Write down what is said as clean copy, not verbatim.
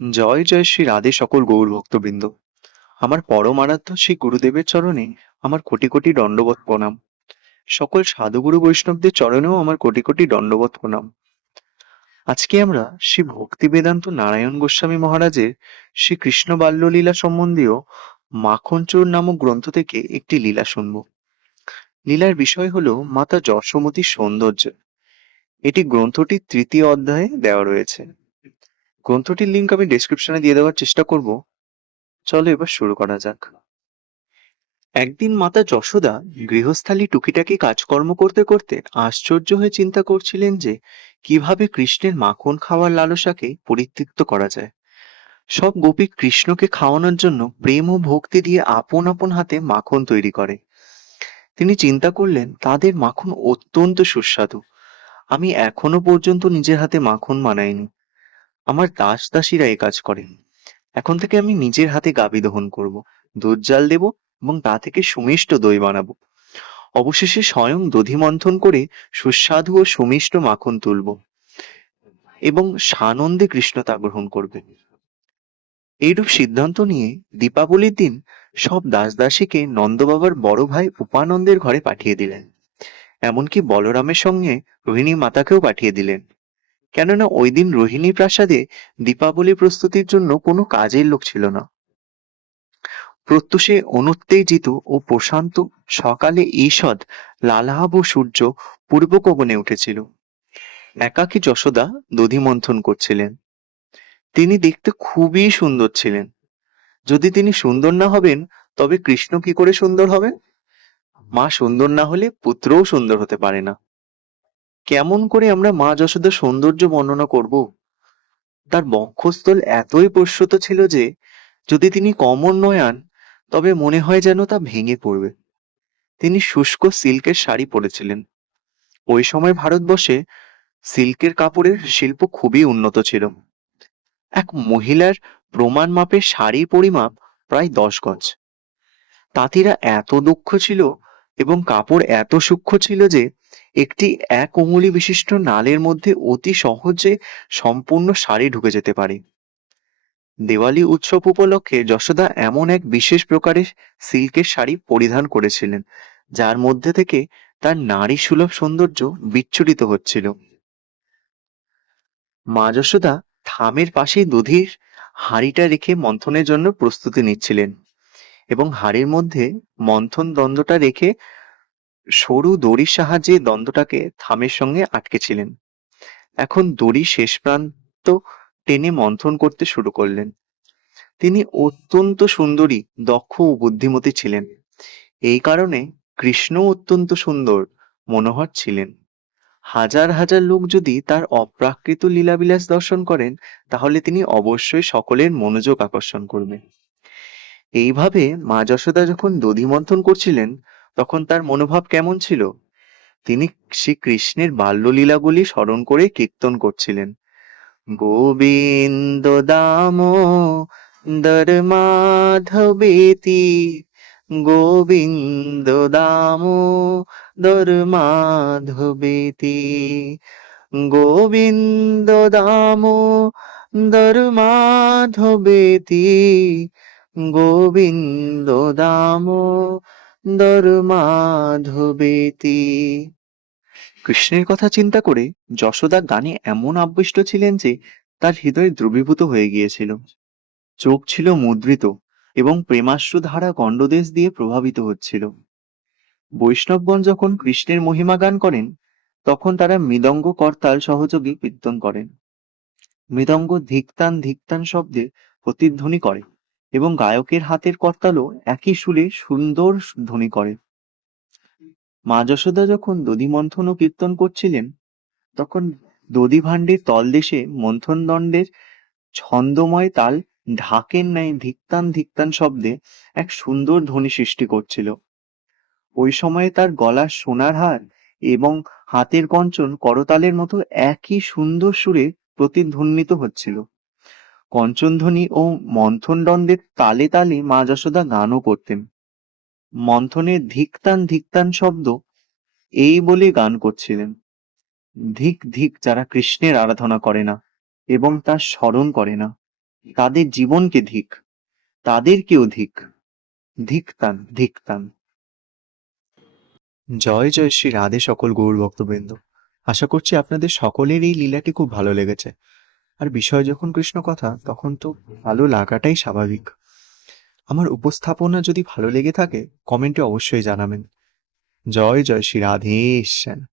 জয় জয় শ্রী রাধে সকল গৌর ভক্তবৃন্দ। আমার পরম আরাধ্য শ্রী গুরুদেবের চরণে আমার কোটি কোটি দণ্ডবৎ প্রণাম। সকল সাধুগুরু বৈষ্ণবদের চরণেও আমার কোটি কোটি দণ্ডবৎ প্রণাম। আজকে আমরা শ্রী ভক্তি বেদান্ত নারায়ণ গোস্বামী মহারাজের শ্রী কৃষ্ণ বাল্যলীলা সম্বন্ধীয় মাখনচোর নামক গ্রন্থ থেকে একটি লীলা শুনব। লীলার বিষয় হলো মাতা যশোমতীর সৌন্দর্য। এটি গ্রন্থটির তৃতীয় অধ্যায়ে দেওয়া রয়েছে। গ্রন্থটির লিঙ্ক আমি ডেসক্রিপশনে দিয়ে দেওয়ার চেষ্টা করব। চলো এবার শুরু করা যাক। একদিন মাতা যশোদা গৃহস্থালী টুকিটাকি কাজকর্ম করতে করতে আশ্চর্য হয়ে চিন্তা করছিলেন যে কিভাবে কৃষ্ণের মাখন খাওয়ার লালসাকে পরিতৃপ্ত করা যায়। সব গোপী কৃষ্ণকে খাওয়ানোর জন্য প্রেম ও ভক্তি দিয়ে আপন আপন হাতে মাখন তৈরি করে। তিনি চিন্তা করলেন, তাদের মাখন অত্যন্ত সুস্বাদু। আমি এখনো পর্যন্ত নিজের হাতে মাখন বানাইনি। আমার দাস দাসীরা এই কাজ করে। এখন থেকে আমি নিজের হাতে গাভী দহন করব, দুধ জাল দেব এবং তা থেকে সুমিষ্ট দই বানাবো। অবশেষে স্বয়ং দধি মন্থন করে সুস্বাদু ও সুমিষ্ট মাখন তুলব এবং সানন্দে কৃষ্ণ তা গ্রহণ করবে। এইরূপ সিদ্ধান্ত নিয়ে দীপাবলির দিন সব দাসদাসীকে নন্দবাবার বড় ভাই উপানন্দের ঘরে পাঠিয়ে দিলেন। এমনকি বলরামের সঙ্গে রোহিণী মাতাকেও পাঠিয়ে দিলেন, কেননা ওই দিন রোহিণী প্রাসাদে দীপাবলি প্রস্তুতির জন্য কোনো কাজের লোক ছিল না। প্রত্যুষে অনুত্তেজিত ও প্রশান্ত সকালে ঈষৎ লালাভ সূর্য পূর্ব গগনে উঠেছিল। একাকী যশোদা দধি মন্থন করছিলেন। তিনি দেখতে খুবই সুন্দর ছিলেন। যদি তিনি সুন্দর না হবেন তবে কৃষ্ণ কি করে সুন্দর হবেন? মা সুন্দর না হলে পুত্রও সুন্দর হতে পারে না। কেমন করে আমরা মা যশোদার সৌন্দর্য বর্ণনা করব? তার বক্ষস্থল এতই প্রস্ফুট ছিল যে যদি তিনি কমর নয়ান তবে মনে হয় যেন তা ভেঙে পড়বে। তিনি শুষ্ক সিল্কের শাড়ি পরেছিলেন। ওই সময় ভারতবর্ষে সিল্কের কাপড়ের শিল্প খুবই উন্নত ছিল। এক মহিলার প্রমাণ মাপের শাড়ির পরিমাপ প্রায় 10 গজ। তাঁতিরা এত দক্ষ ছিল এবং কাপড় এত সূক্ষ্ম ছিল যে একটি 1 আঙুলি বিশিষ্ট নালের মধ্যে অতি সহজে সম্পূর্ণ শাড়ি ঢুকে যেতে পারে। দেওয়ালি উৎসব উপলক্ষে যশোদা এমন এক বিশেষ প্রকারের সিল্কের শাড়ি পরিধান করেছিলেন যার মধ্যে থেকে তার নারী সুলভ সৌন্দর্য বিচ্ছুরিত হচ্ছিল। মা যশোদা থামের পাশে দধির হাঁড়িটা রেখে মন্থনের জন্য প্রস্তুতি নিচ্ছিলেন এবং হাঁড়ির মধ্যে মন্থন দণ্ডটা রেখে সরু দড়ির সাহায্যে দণ্ডটাকে থামের সঙ্গে আটকেছিলেন। এখন দড়ি শেষ প্রান্ত টেনে মন্থন করতে শুরু করলেন। তিনি অত্যন্ত সুন্দরী, দক্ষ ও বুদ্ধিমতী ছিলেন। এই কারণে কৃষ্ণ অত্যন্ত সুন্দর মনোহর ছিলেন। হাজার হাজার লোক যদি তার অপ্রাকৃত লীলাবিলাস দর্শন করেন তাহলে তিনি অবশ্যই সকলের মনোযোগ আকর্ষণ করবেন। এইভাবে মা যশোদা যখন দধি মন্থন করছিলেন তখন তার মনোভাব কেমন ছিল? তিনি শ্রীকৃষ্ণের বাল্যলীলাগুলি স্মরণ করে কীর্তন করছিলেন। গোবিন্দ দামোদর মাধবেতি, গোবিন্দ দামোদর মাধবেতি, গোবিন্দ দামোদর মাধবেতি, গোবিন্দ দামোদর মাধবেতি। কৃষ্ণের কথা চিন্তা করে যশোদা গানে এমন আবিষ্ট ছিলেন যে তার হৃদয় দ্রবীভূত হয়ে গিয়েছিল। চোখ ছিল মুদ্রিত এবং প্রেমাশ্রু ধারা গণ্ডদেশ দিয়ে প্রভাবিত হচ্ছিল। বৈষ্ণবগণ যখন কৃষ্ণের মহিমা গান করেন তখন তারা মৃদঙ্গ করতাল সহযোগী কীর্তন করেন। মৃদঙ্গ ধিক্তান ধিক্তান শব্দে প্রতিধ্বনি করে এবং গায়কের হাতের করতালও একই সুরে সুন্দর ধ্বনি করে। মা যশোদা যখন দধি মন্থন ও কীর্তন করছিলেন তখন দধি ভাণ্ডের তলদেশে মন্থন দণ্ডের ছন্দময় তাল ঢাকের ন্যায় ধিক্তান ধিক্তান শব্দে এক সুন্দর ধ্বনি সৃষ্টি করছিল। ওই সময়ে তার গলার সোনার হার এবং হাতের কঞ্চন করতালের মতো একই সুন্দর সুরে প্রতিধ্বনিত হচ্ছিল। কঞ্চনধ্বনি ও মন্থন দণ্ডের তালে তালে মা যশোদা গানও করতেন। মন্থনের ধিক্তান ধিক্তান শব্দ এই বলে গান করছিলেন, ধিক ধিক যারা কৃষ্ণের আরাধনা করে না এবং তার স্মরণ করে না, তাদের জীবনকে ধিক, তাদেরকেও ধিক, ধিক্তান ধিক্তান। জয় জয় শ্রী রাধে সকল গৌর ভক্তবৃন্দ। আশা করছি আপনাদের সকলের এই লীলাটি খুব ভালো লেগেছে। আর বিষয় যখন কৃষ্ণ কথা, তখন তো ভালো লাগাটাই স্বাভাবিক। আমার উপস্থাপনা যদি ভালো লেগে থাকে কমেন্টে অবশ্যই জানাবেন। জয় জয় শ্রী রাধেশ্যাম।